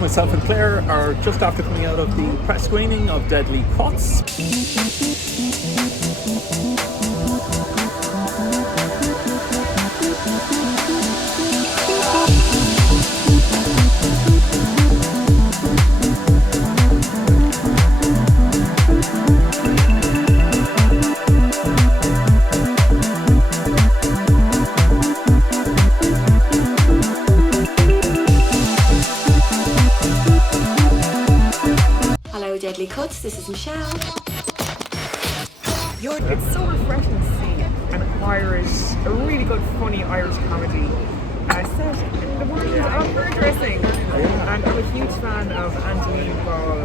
Myself and Claire are just after coming out of the press screening of Deadly Cuts. Deadly Cuts, this is Michelle. It's so refreshing to see a really good, funny Irish comedy set in the world of hairdressing. And I'm a huge fan of Angeline Ball.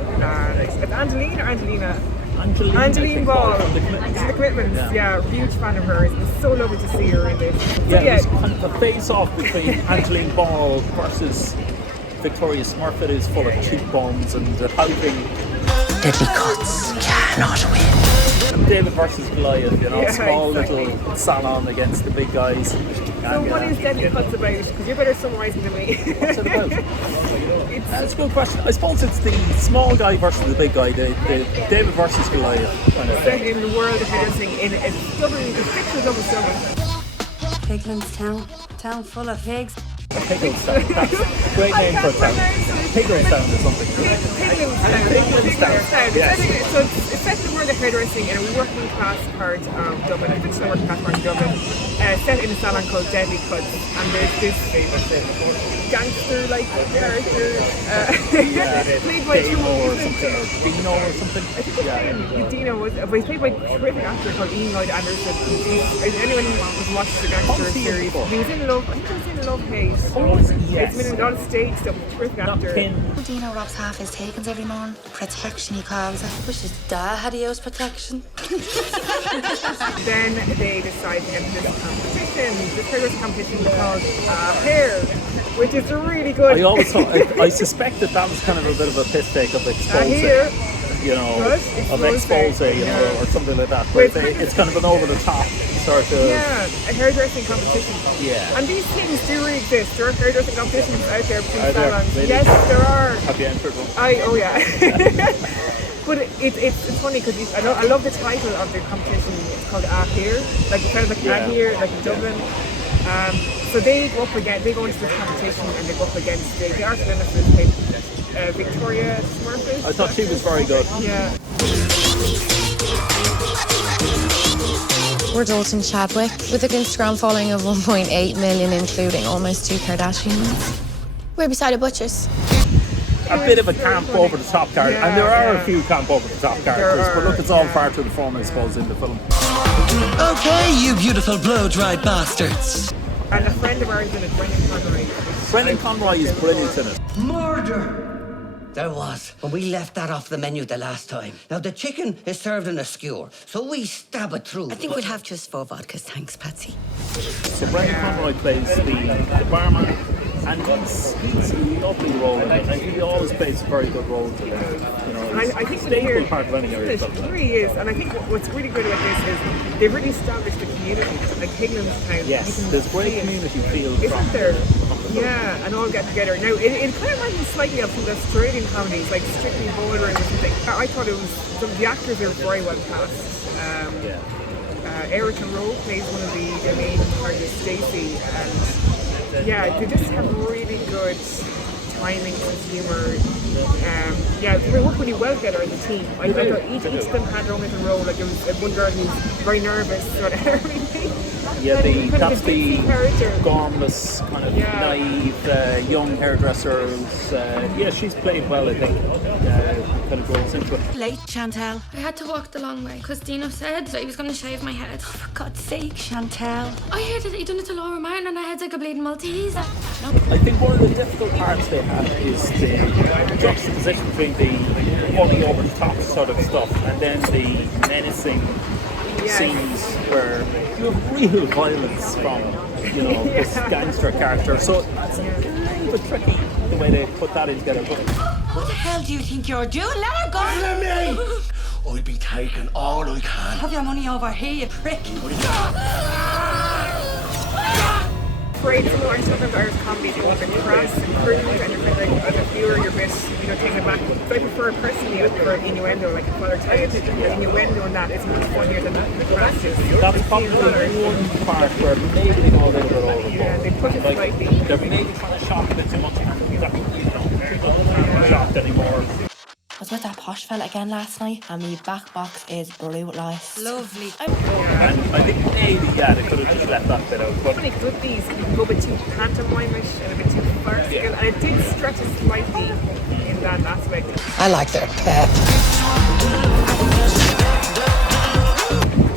It's Angeline or Angelina? Angeline Ball. The Commitments, yeah, huge fan of hers. It's so lovely to see her in this. It's kind of a face-off between Angeline Ball versus Victoria Smurfit, who's full of cheekbones and pouting. Deadly Cuts cannot win. And David versus Goliath, small little salon against the big guys. So what is Deadly Cuts about? Because you're better summarising than me. What's it about? That's a good question. I suppose it's the small guy versus the big guy, the David versus Goliath kind of thing. In the world of hairdressing, in Dublin, the pictures of Dublin. Higgins town full of pigs. Higgins Town. That's a great name for a town. Higgins Town or something. Higgins Town. Yes. So it's set in the world of hairdressing in a working class part of Dublin, a fictional working class part of Dublin, set in a salon called Deadly Cuts. And there's this gangster-like character played by Dino or something. I think Dino was, but he's played by a terrific actor called Lloyd Anderson. Anyone who's watched the gangster series, he was in Love. I think he was in Love Hate. Yes. It's been in a lot of stage stuff. Terrific actor. Dino robs half his takings every morning. Protection, he calls it. Wish his dad had used protection. Then they decide to enter this competition. This hairdressing competition called Hair, which is really good. I always thought, I suspected that was kind of a bit of a piss take of expose. Of expose, or something like that. But it's kind of an over-the-top sort of... Yeah, a hairdressing competition. Yeah. And these things do really exist. There are hairdressing competitions out there between salons. Really? Yes, there are. Have you entered one? Oh yeah. But it's funny because I love the title of the competition. It's called Here, like kind of like Here, like in Dublin. So they go into this competition and they go up against the art minister, Victoria Smurfit. I thought she was very good. Yeah. We're Dalton Chadwick with an Instagram following of 1.8 million, including almost 2 Kardashians. We're beside a butcher's. A bit of a camp over the top character, and there are a few camp over the top characters, but look, it's all part of the fun, I suppose, in the film. Okay, you beautiful blow-dry bastards. And a friend of ours in it, Brendan Conroy. Brendan Conroy is brilliant in it. Murder! There was, when we left that off the menu the last time. Now, the chicken is served in a skewer, so we stab it through. I think we'll have just 4 vodkas, thanks, Patsy. So Brendan Conroy plays the barman, and he's a lovely role in it, and he always plays a very good role in it. I think it's a part of any area. It really is, and I think what's really good about this is they've really established the community, like Higgins Town. Yes, there's great community feel. Isn't there? Yeah, and all get together. Now, it kind of reminds me slightly of some of the Australian comedies, like Strictly Bordering or something. I thought it was, some of the actors are very well cast. Ericka plays one of the main characters, Stacey, and they just have really good timing and humour. They work really well together as a team. I thought each of them had their own little role. Like there was one girl who's very nervous, sort of everything. Yeah, that's the gormless, kind of naive, young hairdresser. She's played well, I think. Kind of goes into it. Late, Chantal. I had to walk the long way because Dino said that he was going to shave my head. Oh, for God's sake, Chantal. I heard that he'd done it to Laura Martin and I had like a bleeding Maltese. I think one of the difficult parts they have is the juxtaposition between the funny over the top sort of stuff and then the menacing scenes where you have real violence from this gangster character. So it's a little bit tricky the way they put that in together. But what the hell do you think you're doing? Let her go! Let me! I'll be taking all I can. Have your money over here, you prick. afraid sometimes Irish comedy is a little bit crass and crude, and you're kind of like, as a viewer, you're a bit, taken aback. So I prefer personally for innuendo, like a father type innuendo, and that is much funnier than the crass is. That's probably one part where maybe they go a little bit overboard. Yeah, they push it slightly. They're maybe trying to shock a bit too much. People aren't shocked anymore. I was with that posh fella again last night, and my back box is brutalised. Lovely. And I think maybe, they could have just left that bit out. But Funny, good these you can go a bit too pantomimish and a bit too farcical, and it did stretch it slightly in that aspect. I like their pep.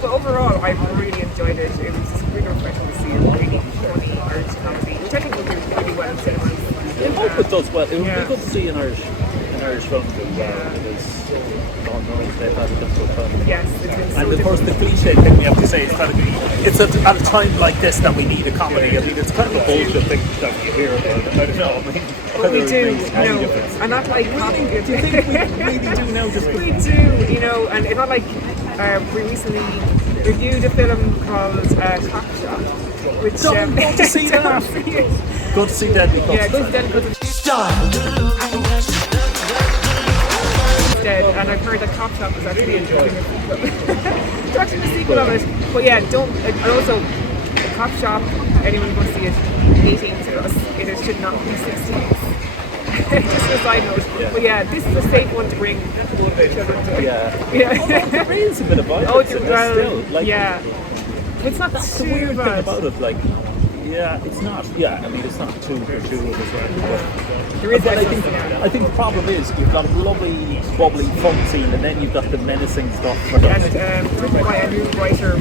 But overall, I really enjoyed it. It was just really refreshing to see a really funny Irish comedy, which I think will do really well in cinemas. I hope it does well. It would be good to see an Irish film do well, because God knows they've had a difficult time. Yes, it's been so And of course the cliche thing we have to say is that it's at a time like this that we need a comedy. I mean, it's kind of a bullshit thing that you hear about it. I don't know. I mean, but we do, difference. and not like comedy. Do you think we really do now? Just We do, and it's not like we recently reviewed a film called Cock Shop, which go to see that. Go to see Deadly Cuts. Yeah, go to Deadly Cuts. And I've heard that Cop Shop is actually a sequel. They're actually a sequel of it. But yeah, and also, the Cop Shop, anyone who wants to see it, 18 to us, it should not be 16. Just a side note. Yeah. But yeah, this is a safe one to bring children to. Yeah. There is a bit of violence in it still. Like, It's not that's too the weird bad. thing about it. Like, it's not. Yeah, I mean, it's not too gratuitous as well. There is But I excellence, think the problem is you've got a lovely, bubbly, fun scene, and then you've got the menacing stuff. And written by a new writer,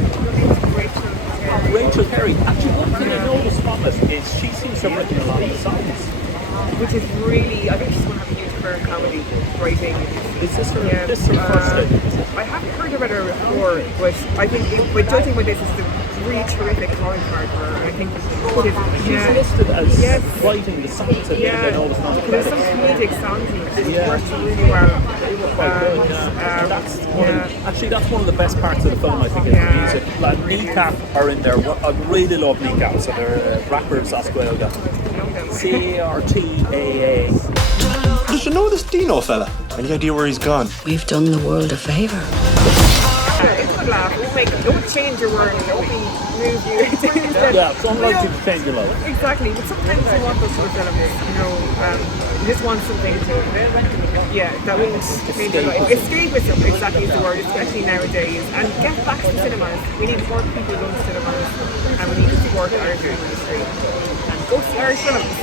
Rachel Carey. Actually, one thing I noticed from it is she seems to have written a lot of the songs. which is really, I think she's going to have a huge career in comedy writing. Is this her, this is her first thing? I haven't heard about her before, but I think by judging by this, it's a really terrific calling card for her. I think She's listed as writing the songs and then all the songs. There's some comedic songs in it. It's worked really well. Actually, that's one of the best parts of the film, I think, is the music. Like, Kneecap are in there. I really love Kneecap, so they're rappers as well. CARTAA. Does you know this Dino fella? Any idea where he's gone? We've done the world a favour. It's a good laugh. Don't change your word. Don't move you. It's unlike you to change your life. Exactly. But sometimes you want those sort of films, you just want something to, that won't change your life. Escapism, exactly is the word, especially nowadays. And get back to cinemas. We need more people going to cinemas, and we need to support the Irish industry. And go see Irish films.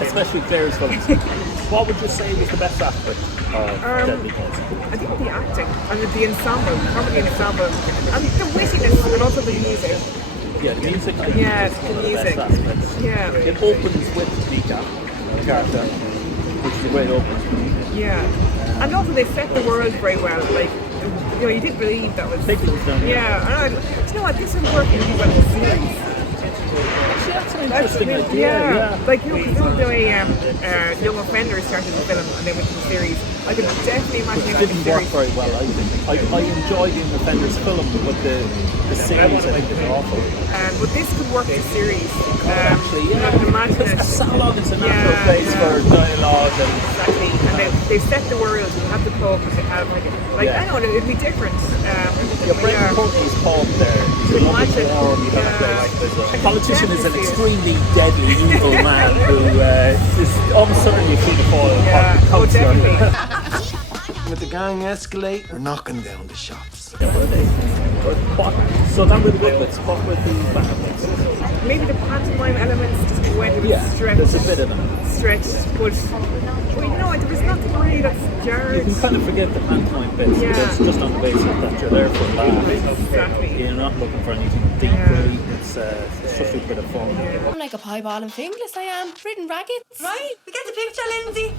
Especially Claire's films. What would you say was the best aspect of Deadly Cuts? I think the acting and the ensemble, comedy ensemble, and the wittiness and also the music. Yeah, the music. The music. Best aspects. Yeah. It opens with Kneecap, character, which is a great opening. Yeah. And also they set the world very well. Like, you did believe that was. Higgins down there. Yeah. And you know what? This is working really well in the series. Actually, that's an interesting idea. Like, because the way Young Offenders started the film and then went to the series, I could definitely imagine it didn't work very well, I think. I enjoyed Young Offenders film, but the series I think is awful. But this could work in series. Actually, I can imagine because it. a salon is a natural place for dialogue and exactly. And they set the world. You have the pub. You have I don't know. It'd be different. Brendan Courtney's pub there. It's a lovely warm. You have a politician is an extremely deadly, evil man who is almost certainly a paedophile. Oh, definitely. With the gang escalate, we're knocking down the shops. So that with the good bits, what with the bad bits? Maybe the pantomime elements just went a bit stretched. There's a bit of it. Stretched, but there was nothing really that's jarred. You can kind of forget the pantomime bits, but it's just on the basis that you're there for a laugh. Exactly. You're not looking for anything deep, really. It's just a bit of fun. I'm like a pie ball and fingerless, I am. Ridden ragged. Right? We get the picture, Lindsay.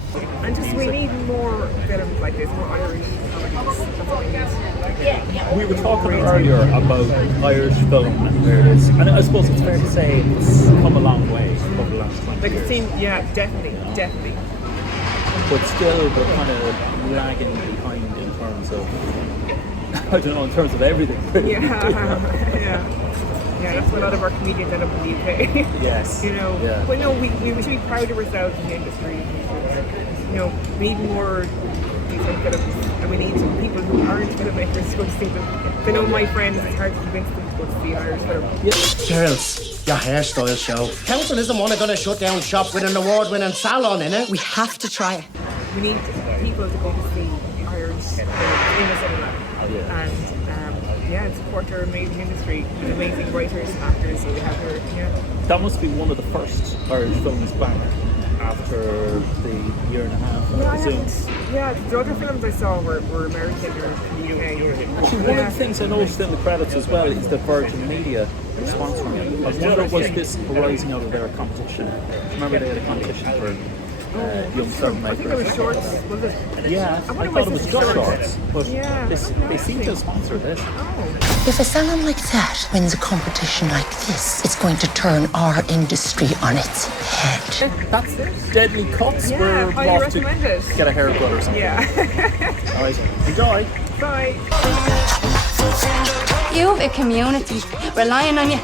And just we need more films like this, more Irish comedies. That's all we need. We were talking earlier about Irish film and where it is, and I suppose it's fair to say it's come a long way over the last 20 Like it years. seemed, definitely. But still, we're kind of lagging behind in terms of, I don't know, in terms of everything. Yeah. Yeah, that's why a lot of our comedians end up in the UK. Yes. You know, Yeah. but no, we should be proud of ourselves in the industry. You know, we need more decent films, and we need people who aren't filmmakers to go to see them. I know my friends, it's hard to convince them to go to see an Irish film. Girls, your hairstyle show. Council isn't one going to shut down shop with an award-winning salon in it. We have to try it. We need people to go to see Irish films in the cinema. And support our amazing industry, with amazing writers and actors that we have here. Yeah. That must be one of the first Irish films back after the year and a half, I presume. Yeah, the other films I saw were American or UK. Actually, one of the things I noticed in the credits as well is that Virgin Media sponsoring it. I wonder, was this arising out of their competition? Remember they had a competition for young filmmakers? I think it was shorts, was it? Yeah, I thought it was just shorts, but they seem to sponsor this. If a salon like that wins a competition like this, it's going to turn our industry on its head. That's Deadly Cuts. Yeah, We're highly off to recommend it. get a haircut or something. Yeah. All right, enjoy. Bye. You've a community relying on you.